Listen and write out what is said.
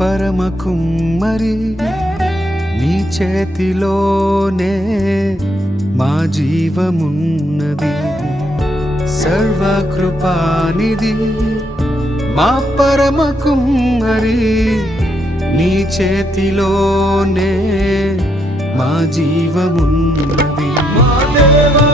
పరమ కుమ్మరి నీ చేతిలోనే మా జీవమున్నది. సర్వకృపానిధి మా పరమ కుమ్మరి నీ చేతిలోనే మా జీవమున్నది. మా దేవా